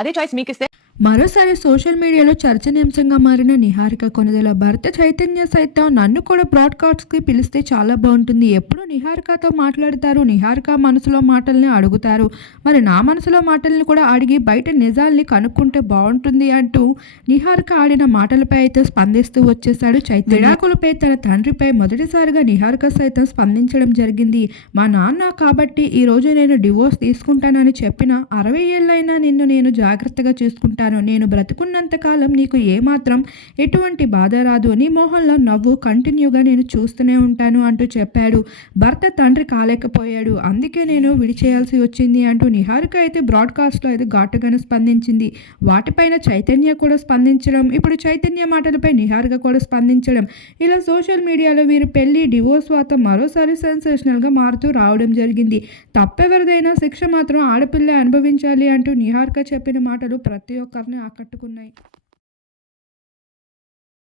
అదే చాయిస్ మీకిస్తే మరోసారి సోషల్ మీడియాలో చర్చనీయాంశంగా మారిన నిహారిక కొణిదెల భర్త చైతన్య సైతం నన్ను కూడా బ్రాడ్కాస్ట్కి పిలిస్తే చాలా బాగుంటుంది, ఎప్పుడు నిహారికతో మాట్లాడతారు, నిహారిక మనసులో మాటల్ని అడుగుతారు, మరి నా మనసులో మాటల్ని కూడా అడిగి బయట నిజాల్ని కనుక్కుంటే బాగుంటుంది అంటూ నిహారిక ఆడిన మాటలపై అయితే స్పందిస్తూ వచ్చేశాడు చైతన్య. విడాకులపై తన తండ్రిపై మొదటిసారిగా నిహారిక సైతం స్పందించడం జరిగింది. మా నాన్న కాబట్టి ఈరోజు నేను డివోర్స్ తీసుకుంటానని చెప్పిన 60 ఏళ్ళైనా నిన్ను నేను జాగ్రత్తగా చూసుకుంటాను, నేను బ్రతుకున్నంత కాలం నీకు ఏమాత్రం ఎటువంటి బాధ రాదు అని మోహన్లా నవ్వు కంటిన్యూగా నేను చూస్తూనే ఉంటాను అంటూ చెప్పాడు. భర్త తండ్రి కాలేకపోయాడు, అందుకే నేను విడిచేయాల్సి వచ్చింది అంటూ నిహారిక అయితే బ్రాడ్కాస్ట్లో అయితే ఘాటుగానే స్పందించింది. వాటిపైన చైతన్య కూడా స్పందించడం, ఇప్పుడు చైతన్య మాటలపై నిహారిక కూడా స్పందించడం, ఇలా సోషల్ మీడియాలో వీరి పెళ్లి డివోర్స్ వార్త మరోసారి సెన్సేషనల్గా మారుతూ రావడం జరిగింది. తప్పెవరిదైనా శిక్ష మాత్రం ఆడపిల్ల అనుభవించాలి అంటూ నిహారిక చెప్పిన మాటలు ప్రతి ఒక్కరిని ఆకట్టుకున్నాయి.